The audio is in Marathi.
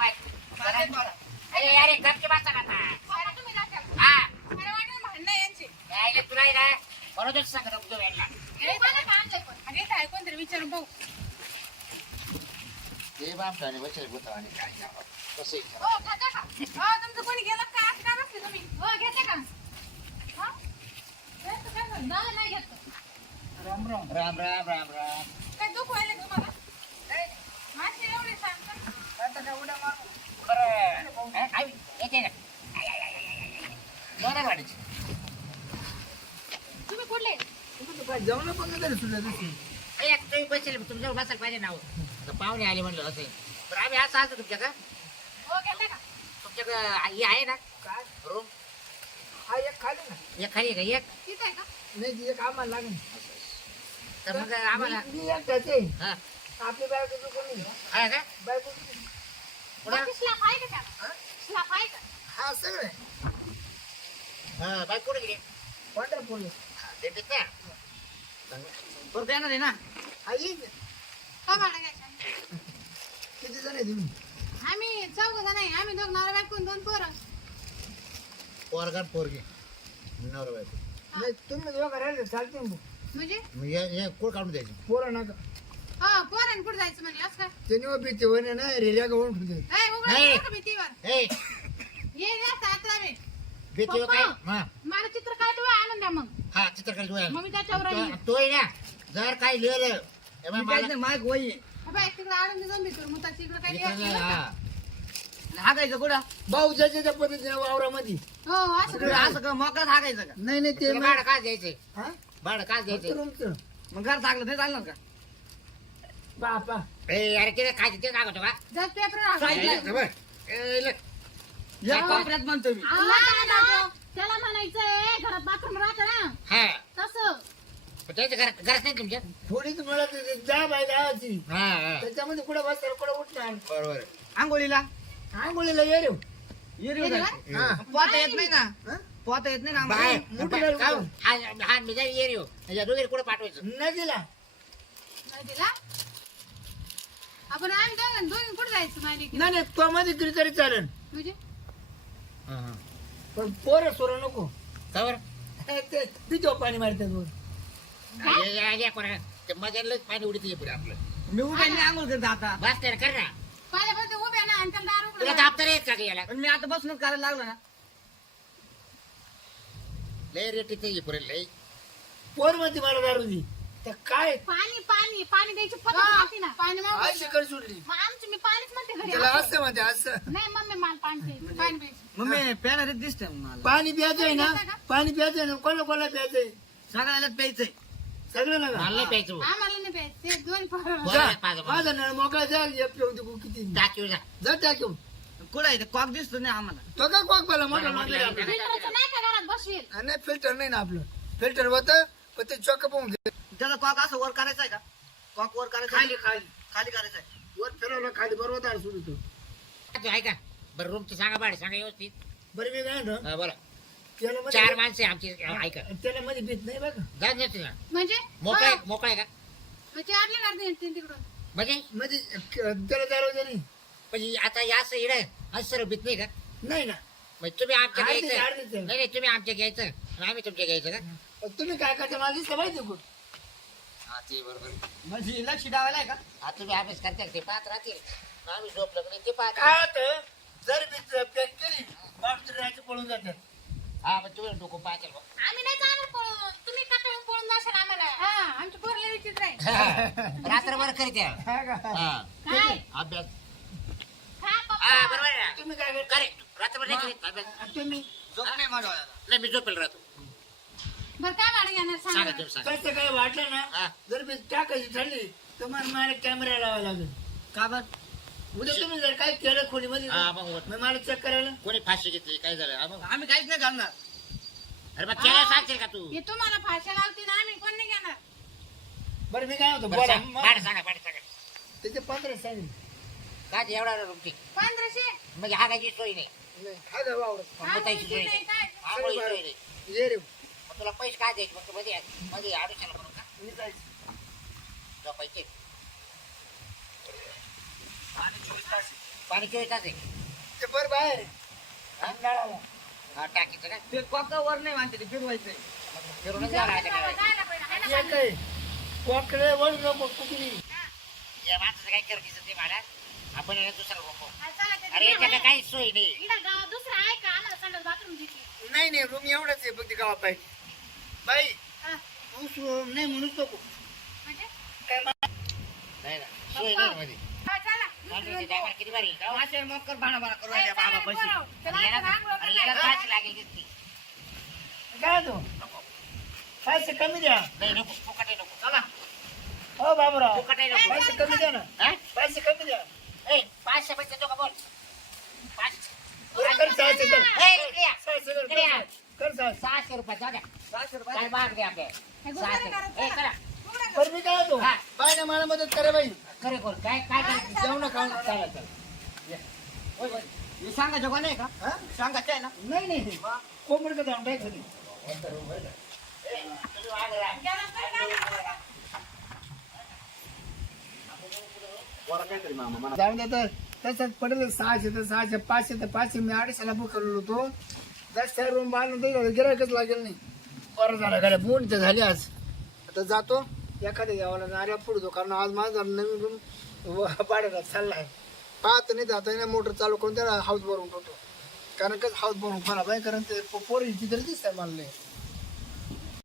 बाय अरे अरे गपची बसा ना तुम्ही जाशाल. हा मला वाटलं भांडणं यांची. यायला तुला आहे ना बरोबर सांगत होतो यायला हे कोणी बांधलंय पण? आणि इथं आहे कोणतरी विचारून भाऊ. ते बाप आणि बसेल होता आणि काय करावं कसं हो, खाता का? हो, तुमचं कोणी गेलं का? आज का बसले तुम्ही? हो, घेते का? हा? घ्यायचं काय झालं? नाही घेतलं. राम राम राम राम राम राम काय दुःख व्हायलंय तुम्हाला? मासे एवढे सांगता? आता काय उड्या मारू बरं हा, येते ना बरं वाटायची तुम्ही कुठले? जेवण पण नाही सुद्धा दिसली तुम्ही बसेल तुमच्यावर बसायला पाहिजे नाव आता पाहुणे आले म्हणलं असं तर आम्ही असं आलतो तुमच्याकडं हो, घेते का? तुमच्याकडं ही आहे ना काय रूम हा एक खाली ना एक खाली आहे का एक तिथं आहे का? नाही ती एक आम्हाला लागेल तर मग आम्हाला मी एकटाच आहे हा आपली बायको कोणी आहे का बायको पुढं बाकी स्लॅब आहे का त्याला? स्लॅब आहे का? हा सगळं आहे. हा बाईक कुठे गेली पंढरपूर देते का बरं येणार आहे ना हा येईल का भाडं घ्यायचं? किती जण आहे तुम्ही आम्ही चौघ जण आहे. आम्ही दोघं नवरा बायको आणि 2 पोरं. पोरगा पोरगी नवरा बायको नाही तुम्ही दोघं राहिले चालते ना भाऊ. म्हणजे मग हे कोण काढून द्यायची पोरं नका हा पोरांनी कुठे जायचं म्हणे असं काय? त्याने भीती होणे ना रेल्या गवून ठेवते ए, उघडा नाही. नका भीतीवर. ए ये ना सातरावे. भीती हो काय हा मला चित्र काय तुम्ही आणून द्या मग. हा चित्रकला तू मग मी त्याच्यावर राहील. तो आहे ना जर काही लिहिलं हे बघ मला माग वय बाय तिकडे आणून दे भीतीवर मग त्या तिकडे काही इकडे लिहायचं हा नका. हाकायचं कुठं भाऊ ज्याच्या त्या पद्धतीने वावरामध्ये हो असं करा. असं का मोकळाच हाकायचं का नाही नाही ते तुला भाडं काय द्यायचंय हा भाडं काय द्यायचंय तुमचं मग घर टाकलं नाही चालणार का बापा ए अरे किती काय ते सांगतो का जर पेपर ए, बघ. ए, ले. या कोपऱ्यात म्हणतो मी त्याला म्हणायचंय घरात बाथरूम राहतं ना हा तसं. पण त्याच्या घरात घरात नाही तुमच्या थोडीच मला जा बाय गावाची हा हा त्याच्यामध्ये कुठं बसणार कुठं उठणार बरोबर आंघोळीला आंघोळीला ये रे येरी येरी होता. हा पोहता येत नाही ना हा? पोहता येत नाही ना बाय आम्हाला. मोठी गाडी का- हा हा मी जाईल ये रे हो. त्याच्या दोघे कुठे पाठवायचं नदीला नाही दिला. आपण आम्ही दोघं कुठे जायचं माझ्या लेकीला? नाही नाही तो मध्ये तरी तरी चालेल म्हणजे हा, हा. पण पोरं सोरं नको का बरं? ते पितो पाणी मारतात वर ये, ये, ये, कोणा- ते मजालाच पाणी उडीत ये पुढे आपलं मी उभ्या नाही आंघोळ करत आता बस तर कर ना पाहिल्यापासून उभ्या ना आणि त्याला दार तुला उघडं दाबतर येत का ग याला पण मी आता बसूनच करायला लागलो ना लय रेट इथे ये पुढे लय पोर मध्ये मला दारू दे तर काय पाणी पाणी पाणी द्यायची पद्धत माहिती ना पाणी मागून अशी कर सोडली मग आमची मी पाणीच म्हणते घरी त्याला असं म्हणते असं नाही मम्मी मला पाणी द्यायचं, पाणी प्यायचं. मग मी प्यायला दिसतंय मग मला पाणी प्यायचंय ना पाणी प्यायचंय ना कोणाला कोणाला प्यायचंय सगळ्यालाच प्यायचंय सगळं ना मला नाही प्यायचं भाऊ. आम्हाला नाही प्यायचं ते दोन पोरं. बरं, पाच- पाच. माझा नळ मोकळा जा एक पिऊ दे किती टाकीवर जा. जा टाकून कुठं आहे ते कॉक दिसतो नाही आम्हाला तो का कॉक पाला मोठा बरं, मागे म्हटलं. आपला. फिल्टरचं नाही का घरात बसशील नाही फिल्टर नाही ना आपलं फिल्टर होतं पण ते चॉक पाहून घे त्याचा कॉक असं वर करायचा आहे का कॉक वर करायचा खाली आहे? खाली खाली करायचा आहे वर फिरवलं खाली बरोबर दार सुरू तू ऐका बरं रूमचं सांगा भाडे सांगा व्यवस्थित बरं मी काय म्हणतो, हा, बोला त्याला 4 मध्ये माणसं आहे आमची ऐका त्याला मध्ये भीत नाही बघा जाऊन येते ना म्हणजे मोकळा हो. आहे- मोकळा आहे का म्हणजे आपल्या घरात येतील तिकडून म्हणजे म्हणजे त्याला दारू नाही म्हणजे आता या असं इड असं सर्व भीत नाही का नाही ना म्हणजे तुम्ही आमच्या अर्धीच- घ्यायचं अर्धीच आहे. नाही नाही तुम्ही आमच्या घ्यायचं आणि आम्ही तुमच्या घ्यायचं का पण तुम्ही काय करता मला दिसलं माहिती कुठं हा ते बरोबर म्हणजे लक्ष डावायला आहे का हा तुम्ही अभ्यास करता ते पाहत राहतील आम्ही झोपलं की नाही ते पाहत काय होतं जर मी पॅक केली बाबतीत राहायचं पळून जातात हा पण तुम्ही डोकं पाहते आम्ही नाही जाणार पळून तुम्ही कटाळून पळून जाशाल आम्हाला हा आमची पोरले विचित्र आहे रात्रभर करीत हा का? काय अभ्यास खा हा पप्पा. बरोबर आहे ना. तुम्ही काय करता करे रात्रभर नाही करीत अभ्यास तुम्ही झोप नाही माडवायला नाही मी झोपेल राहतो बरं काय भाडं घेणार सांगा सांगा तुम्ही सांगा कसं काय वाटलं ना हा. जर मी टाकायची ठरली तर मला कॅमेरा लावायला लागेल का बर उद्या तुम्ही जर काय केलं खोलीमध्ये हा मग होत. मग मला चेक करायला कोणी फाशी घेतली काय झालं हा मग आम्ही काहीच नाही करणार अरे मग केलं सांगशील का तू हे तुम्हाला फाशा लावतील आम्ही कोण नाही घेणार बरं मी काय होतो बरं बोला सांग, भाडं सांगा भाडं सांगा त्याचे 15 सांगेल काय ते एवढा रूमची 1500 म्हणजे हागायची सोय नाही हा का वावरत हा, मुतायची सोय नाही नाही काय आंघोळीची सोय नाही ये रे मग तुला पैसे काय द्यायचे मग तू मध्ये मध्ये आडूशाला म्हणून का मी जायचं झोपायचे आणि 24 तास पाणी 24 तास आहे ते बरं बाहेर हा? नळाला. हा, टाकीचं काय ते कोकावर नाही मानते ते फिरवायचंय फिरूनच जावं लागतं काय जायला पाहिजे हाय ना एक आहे. कोकडे वर नको कुकडी. या माणसाचं काय करत दिसत नाही मला आपण याला दुसरा रोको हा, चला ते अरे घ्या याच्या बाहेर. काही सोय नाही इकडं गावात दुसरं आहे का आम्हाला संडास बाथरूम देते नाही नाही रूम एवढाच आहे फक्त गावा पाहिजे बाई हा, तू नाही म्हणूच नको म्हणजे काय नाही ना सोय नाही मध्ये हा, चला माणसाची जागा किती भारी गाव मासे मकर भाणा भाणा करू चला, राहिले बाबा चला, पैसे पोराव. चला, आणि याला आता रांग आणि याला वगैरे त्रास लागेल किती काय तू पैसे कमी द्या नाही नको फुकट आहे नको चला हो बाबूराव फुकट आहे नको पैसे कमी द्या ना हा? पैसे कमी द्या ए 500 पैसे देतो का बोल 500 बरं, कर 600 कर. ए, इकडे या. 600 कर, इकडे या. कर 600. 600 रुपये जाऊ द्या 600 रुपये काय माग द्या आपले हे गुगल 600 करा, ए चला. करा गुगल करा. बरं मी काय होतो हा. बाय ना मला मदत करा बाई खरे कोण काय काय करायचं जेवण खाऊन चालेल चल होय, होय. हे सांगायचं का नाही का हा? सांगायचं आहे ना नाही नाही कोंबड का जाऊन टाकायचं नाही. तुम्ही वाढ राहा. जेवण करा, करा. जाऊन दे तर तसंच पडेल 600 तर 600 500 तर 500 मी 250 बुक करलो होतो 10 रूम बांधून गिरायकच लागेल नाही बरं झालं गाड्या बोन तर झाली आज आता जातो एखाद्या गावाला नाऱ्या पुढतो कारण आज माझा नवीन रूम पाड्याला चाललाय पाहत नाही जाता नाही मोटर चालू करून त्याला हाऊस भरून ठेवतो कारण कसं हाऊस भरून खराब आहे कारण ते पोरी चित्र दिसतंय मला लय.